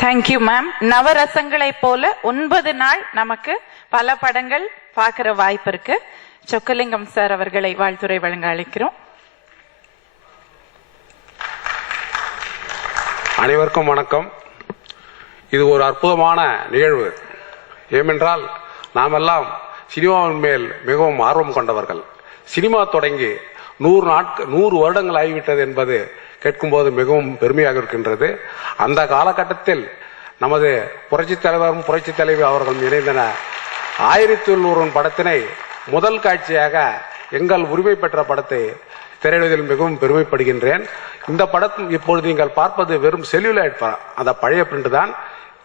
Thank you ma'am. நவரசங்களை போல 9 நாள் நமக்கு பல படங்கள் பார்க்கிற வாய்ப்பு இருக்கு. சொக்கலிங்கம் சார் அவர்களை வாழ்த்துரை வழங்க அழைக்கிறோம். அனைவருக்கும் வணக்கம். இது ஒரு அற்புதமான நிகழ்வு. ஏனென்றால் நாமெல்லாம் சினிமாவின் மேல் மிகவும் ஆர்வம் கொண்டவர்கள். சினிமா தொடங்கி 100 வருடங்கள் ஆகிவிட்டது என்பது கேட்கும்போது மிகவும் பெருமையாக இருக்கின்றது. அந்த காலகட்டத்தில் நமது புரட்சித் தலைவரும் புரட்சித் தலைவி அவர்களும் இணைந்தன 1101 படத்தினை முதல் காட்சியாக எங்கள் உரிமை பெற்ற படத்தை திரையிடுவதில் மிகவும் பெருமைப்படுகின்றேன். இந்த படம் இப்பொழுது நீங்கள் பார்ப்பது வெறும் செல்லுலாய்ட் படம், அந்த பழைய பிரிண்ட் தான்.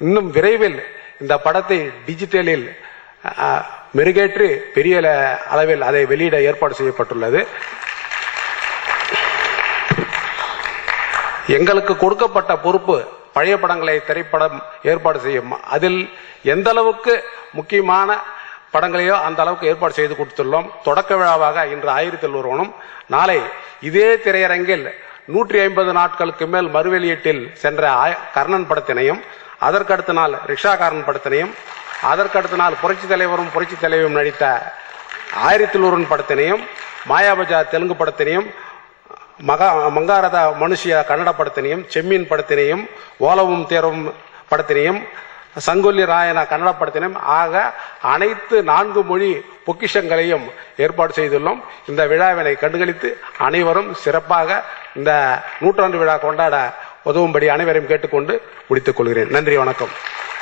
இன்னும் விரைவில் இந்த படத்தை டிஜிட்டலில் மெருகேற்றி பெரிய அளவில் அதை வெளியிட ஏற்பாடு செய்யப்பட்டுள்ளது. எங்களுக்கு கொடுக்கப்பட்ட பொறுப்பு பழைய படங்களை திரைப்படம் ஏற்பாடு செய்யும். அதில் எந்த அளவுக்கு முக்கியமான படங்களையோ அந்த அளவுக்கு ஏற்பாடு செய்து கொடுத்துள்ளோம். தொடக்க விழாவாக இன்று 1101 நாளை இதே திரையரங்கில் 150 நாட்களுக்கு மேல் மறுவெளியீட்டில் சென்ற கர்ணன் படத்தினையும், அதற்கடுத்த நாள் ரிக்ஷாகாரன் படத்தினையும், அதற்கடுத்த நாள் புரட்சி தலைவரும் புரட்சி தலைவியும் நடித்த 1101 படத்தினையும், மாயாபஜார் தெலுங்கு படத்தினையும், மங்காரத மனுஷிய கன்னட படத்தினையும், செம்மீன் படத்தினையும், ஓலவும் தேரும் படத்தினையும், சங்கொல்லி ராயன கன்னட படத்தினையும் ஆக அனைத்து 4 மொழி பொக்கிஷங்களையும் ஏற்பாடு செய்துள்ளோம். இந்த விழாவினை கண்டுகளித்து அனைவரும் சிறப்பாக இந்த 100ஆண்டு விழா கொண்டாட உதவும்படி அனைவரையும் கேட்டுக்கொண்டு முடித்துக் கொள்கிறேன். நன்றி, வணக்கம்.